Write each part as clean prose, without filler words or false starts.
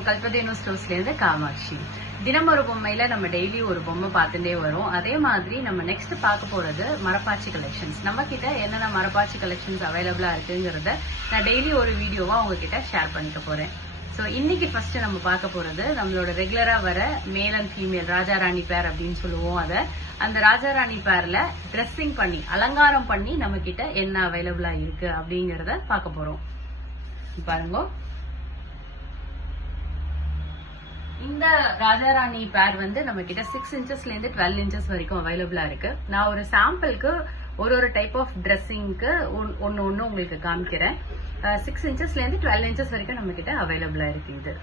from Kalpadenu Stores Kamakshi. தினம் ஒரு பொம்மையில நம்ம டெய்லி ஒரு பொம்மை பார்த்துட்டே வரும். அதே மாதிரி நம்ம நெக்ஸ்ட் பார்க்க போறது மரப்பாச்சி கலெக்ஷன்ஸ். நம்ம கிட்ட என்னென்ன மரப்பாச்சி கலெக்ஷன்ஸ் அவைலபிளா இருக்குங்கிறத நான் டெய்லி ஒரு வீடியோவா உங்ககிட்ட ஷேர் பண்ணிக்க போறேன். ஸோ இன்னைக்கு ஃபர்ஸ்ட் நம்ம பார்க்க போறது நம்மளோட ரெகுலரா வர மேல் அண்ட் ஃபீமேல் ராஜாராணி பேர் அப்படின்னு சொல்லுவோம். அந்த ராஜாராணி பேர்ல ட்ரெஸ்ஸிங் பண்ணி அலங்காரம் பண்ணி நம்ம கிட்ட என்ன அவைலபிளா இருக்கு அப்படிங்கறத பார்க்க போறோம். பாருங்க, இந்த ராஜாராணி பேர் வந்து நம்ம கிட்ட 6 இன்ச்சஸ்ல இருந்து 12 இன்ச்சஸ் வரைக்கும் அவைலபிளா இருக்கு. நான் ஒரு சாம்பிளுக்கு ஒரு டைப் ஆஃப் ட்ரெஸ்ஸிங்க்கு ஒன்னு உங்களுக்கு காமிக்கிறேன். 6 இன்ச்சஸ்ல இருந்து 12 இன்ச்சஸ் வரைக்கும் நம்ம கிட்ட அவைலபிளா இருக்கு இது.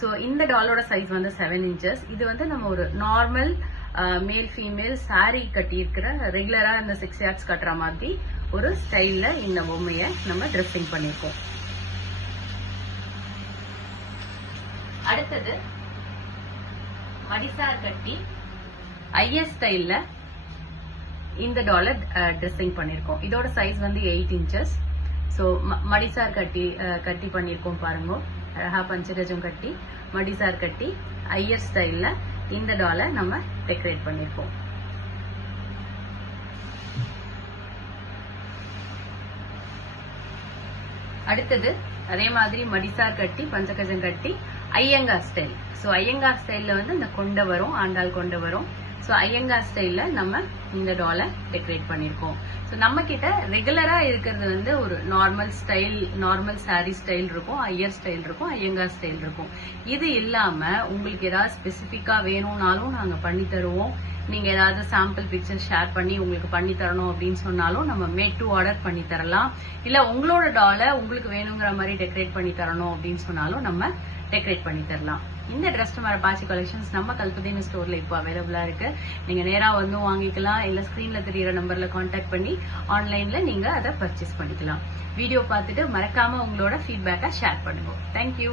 ஸோ இந்த டாலோட சைஸ் வந்து 7 இன்ச்சஸ். இது வந்து நம்ம ஒரு நார்மல் மேல் ஃபீமேல் சாரி கட்டி இருக்கிற ரெகுலரா இந்த 6 யார்ட்ஸ் கட்டுற மாதிரி ஒரு ஸ்டைல்ல இந்த பொம்மையை நம்ம ட்ரெஸ்ஸிங் பண்ணிருக்கோம். அடுத்தது மடிசார் கட்டி ஐஎஸ் ஸ்டைல்ல இந்த டாலர் ட்ரெஸ்ஸிங் பண்ணிருக்கோம். இதோட சைஸ் வந்து 8 இன்ச்சஸ். ஸோ மடிசார் கட்டி பண்ணிருக்கோம். பாருங்க, அழகா பஞ்சகஜம் கட்டி மடிசார் கட்டி ஐயர் ஸ்டைல்ல இந்த டாலர் நம்ம டெக்கரேட் பண்ணிருக்கோம். அடுத்தது அதே மாதிரி மடிசார் கட்டி பஞ்சகஜம் கட்டி ஐயங்கார் ஸ்டைல். ஸோ ஐயங்கார் ஸ்டைல்ல வந்து இந்த கொண்டை வரும், ஆண்டாள் கொண்டை வரும். ஸோ ஐயங்கார் ஸ்டைல்ல நம்ம இந்த டாலர் டெக்கரேட் பண்ணிருக்கோம். ஸோ நம்ம கிட்ட ரெகுலரா இருக்கிறது வந்து ஒரு normal style, normal sorry style இருக்கும், ஐயர் ஸ்டைல் இருக்கும், ஐயங்கார் ஸ்டைல் இருக்கும். இது இல்லாம உங்களுக்கு ஏதாவது ஸ்பெசிபிக்கா வேணும்னாலும் நாங்க பண்ணி தருவோம். நீங்க ஏதாவது சாம்பிள் பிக்சர் ஷேர் பண்ணி உங்களுக்கு பண்ணி தரணும் அப்படின்னு சொன்னாலும் நம்ம மேட் டு ஆர்டர் பண்ணி தரலாம். இல்ல உங்களோட டாலை உங்களுக்கு வேணுங்கிற மாதிரி டெக்கரேட் பண்ணி தரணும் அப்படின்னு சொன்னாலும் நம்ம டெக்கரேட் பண்ணி தரலாம். இந்த ட்ரெஸ் மரப்பாச்சி கலெக்ஷன்ஸ் நம்ம கல்பதேனு ஸ்டோர்ல இப்போ அவைலபிளா இருக்கு. நீங்க நேரா வந்து வாங்கிக்கலாம், இல்ல ஸ்கிரீன்ல தெரியுற நம்பர்ல கான்டாக்ட் பண்ணி ஆன்லைன்ல நீங்க அதை பர்ச்சேஸ் பண்ணிக்கலாம். வீடியோ பார்த்துட்டு மறக்காம உங்களோட ஃபீட்பேக்கை ஷேர் பண்ணுங்க. தேங்க்யூ.